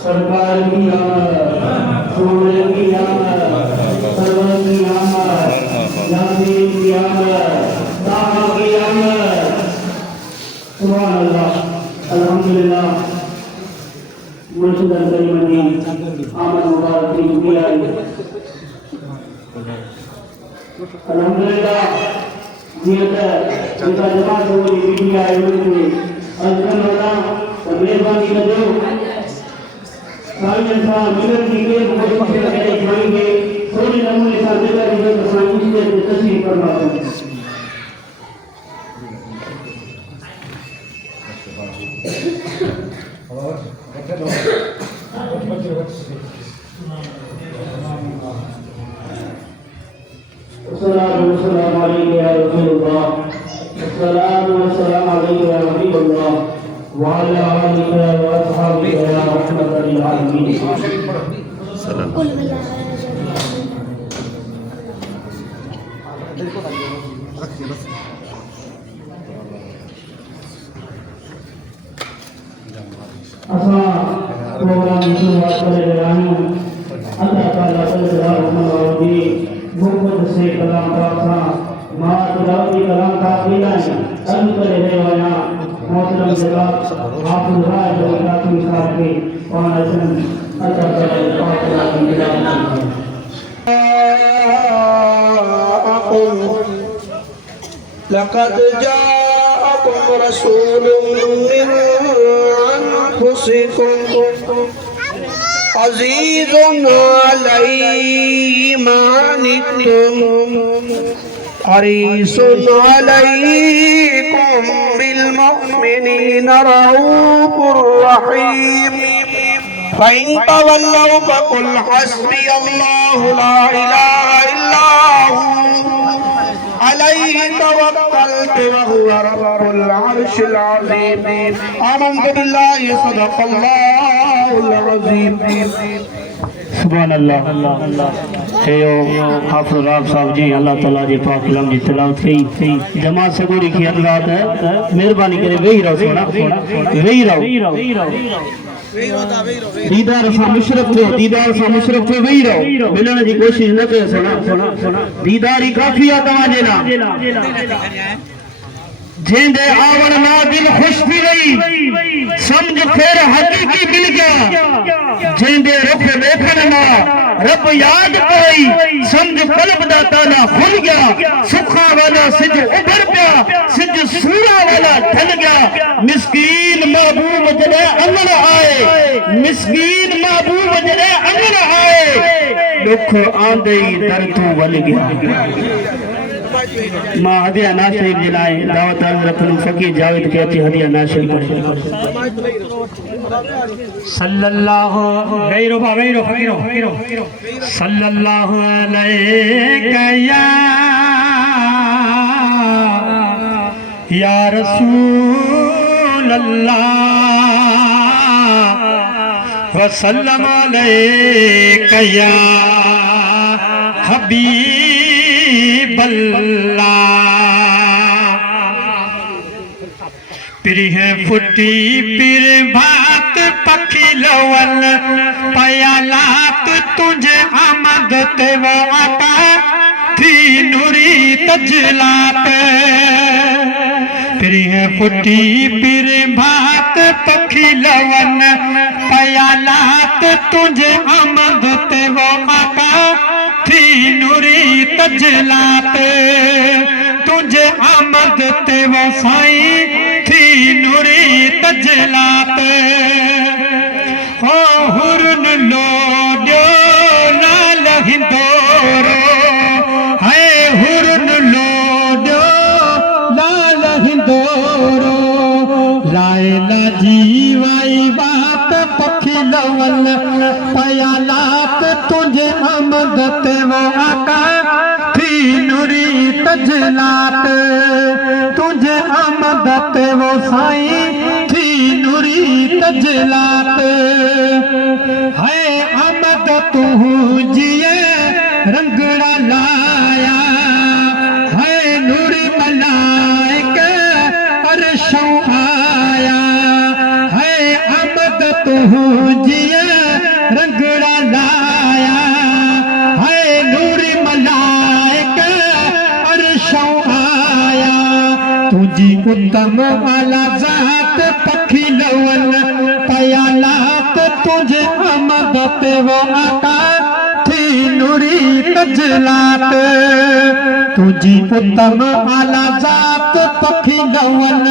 सरकार की आमद, सोने की आमद, सरवर की आमद, यासीन की आमद, ताहा की आमद। सुभान अल्लाह, अल्हम्दुलिल्लाह। मुर्शिद करीम जी आमद मुबारक की दुआ है। अल्हम्दुलिल्लाह जियत जिता जमात होई मीडिया आयोजन अल्हम्दुलिल्लाह मेहरबानी कजो साईं सा मिलन की के कोशिश करे खाएंगे थोड़ी नमूने सा जगह जो साईं से तस्वीर फरमाते हैं। अस्सलाम वालेकुम या रसूलुल्लाह, अस्सलाम वालेकुम या हबीबल्लाह, व अला आलिहि व अस्हाबिहि या रहमतल लिल आलमीन। असा प्रोग्राम की शुरुआत कर रहे हैं। अल्लाह ताला तआला रहमतुल्लाह मोहम्मद से कलाम का था मात दावी कलाम का बिना अन करे है वया मोहतरम जनाब आप राय जो काफी सारे और ऐसे अल्लाह ताला की बिना लक़द जाअकुम रसूलुम मिन अनफुसिकुम अज़ीज़ुन अलैहि मा अनित्तुम हरीसुन अलैकुम बिल मुमिनीना रऊफ़ुर रहीम। फ़इन तवल्लव फ़क़ुल हस्बियल्लाहु ला इलाहा इल्ला हु अलैहि तवक्कलतु व हुवा रब्बुल अर्शिल अज़ीम। आमन्तु बिल्लाहि सदक़ल्लाहुल अज़ीम। सुभान अल्लाह। हे हाफिज़ राब साहब जी अल्लाह ताला जी पाक कलाम जी तिलावत की जमात से गोरी की अल्लाह मेहरबानी करे वेही रहो सोना वेही रहो दीदार सा मुशरफ थे वेही रहो मिलण जी कोशिश न कयो सोना दीदार ही काफी आ तवाजे ना जेंदे आवण ना दिल खुश थी वई समझ फिर हकीकी मिल गया जेंदे रुख देखण ना रब याद पई समझ कल्ब दा ताला खुल गया सुखा वाला सिज उभर पिया सिज सूरा वाला ढल गया मिस्कीन महबूब जड़े अंगण आए मिस्कीन महबूब जड़े अंगण आए दुख आंदे दर तू वल गया। मां हदिया नाशरीफ जिलाए दावत रखन फकीर जावेद के अति हदिया नाशरीफ सल्लल्लाहु गैरो फकीरो सल्लल्लाहु अलैका या रसूल अल्लाह व सल्लम अलैका या हबीब पिरह फुटी पिर भात पखी लवल पयालात तुझे आमद ते वो आता थी नूरी तजलात पिरह फुटी पिर भात पखी लवन पयालात तुझे आमद ते वो आता थी नूरी तजलात तुझे आमद ते वो साई थी नूरी तजलात हो हुरन लोड्यो लाल हिंदोरो है हुरन लोड्यो लाल हिंदोरो लायला जीवाई बात पखी लवल पयालात तुझे आमद ते वो आका थी नूरी तजलात तुझे आमदत वो साईं थी नूरी तजलात है आमद तू जिए रंगड़ा लाया है नूर मलाइका अरशों आया है आमद तू जिए रंगड़ा लाया है नूर मलाइका अरशों आया तुझी उत्तम आला जात पखी लवन पयालात तुझे आमद पे वो आता थी नूरी तजलात तुझी उत्तम आला जात पखी लवन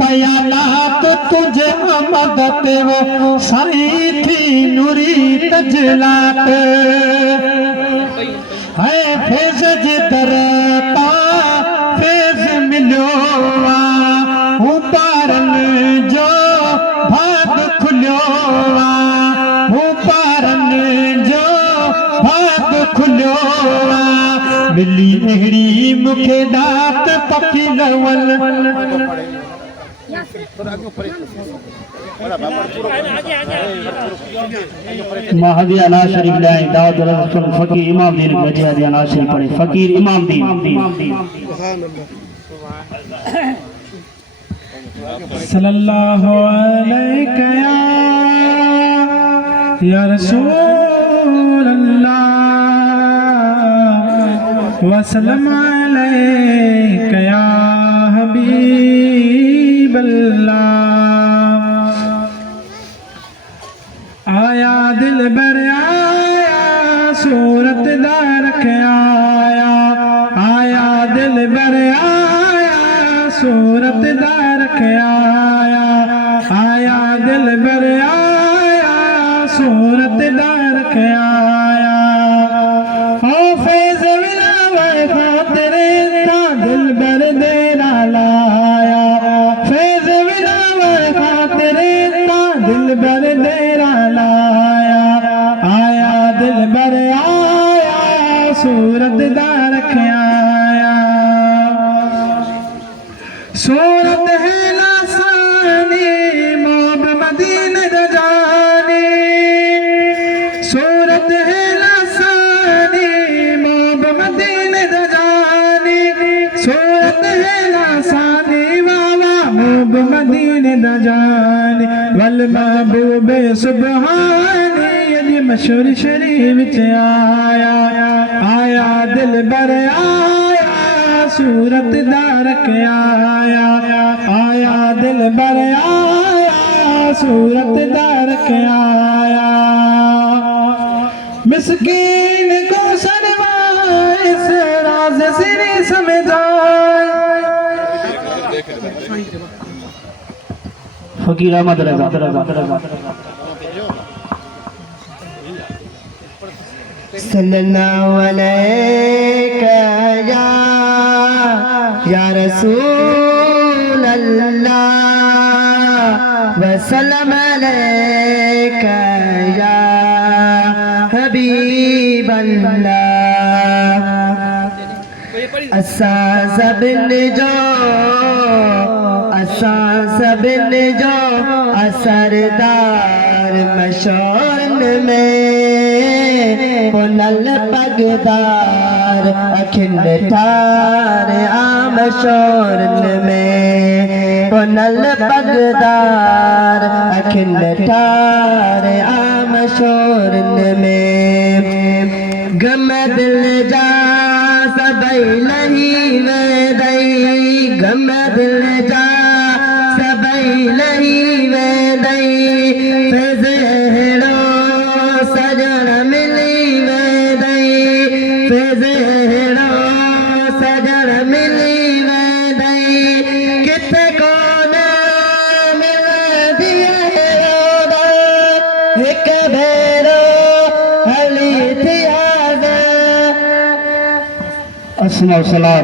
पयालात तुझे आमद पे वो साईं थी नूरी तजलात है फैज़ दरता फैज़ मिलो पारन जो भाग खुलियो पारन जो भाग खुलियो मिली अहिड़ी मूंखे दात पखी लवल महादी अनाज शरीफ लाए दाऊद रसूल फकीर इमाम दीन गजे हदी अनाज शरीफ पढ़े फकीर इमाम दीन सल्लल्लाहु अलैका या रसूल अल्लाह वसल्लम अलैका या हबीब अल्लाह आया दिल बर आया सूरत दार आया दिल बर आया सूरत दार आया दिल बर आया सूरत दार आया ओ फैज़ विलावर खातिरे ता दिल बर देरा लाया फैज़ विलावर खातिरे ता दिल बर देरा लाया आया दिल बर आया सूरत दार आया सूरत है लासानी मोब मदीन रजानी सूरत है लासानी मोब मदीन रजानी सूरत है लासानी वावा मोब मदीन रजानी वल महबूब सुबहानी यदि मशहूर शरीफ आया आया दिल बर आया सूरत दार आया आया दिल बर आया सूरत दार आया मिस्कीन को सनवा इस राज से नहीं समझाए फकीर अहमद रजा सल्लल्लाहु अलैका या रसूल अल्लाह वसल्लम अलैका या हबीब अल्लाह असा सबन जो असरदार मशोरन में पुनल पगदार अखिल ठार आम शोरन में पुनल पगदार अखिल ठार आम शोरन में गम दिल जा सबई नहीं वेदई गम दिल जा सबई नहीं वेदई फैज़ेड़ो सजन मिली वेदई फैज़ेड़ो सजन मिली वेदई किथे कोन मिल दिए एक भेरो हली थिया अस्मा सलात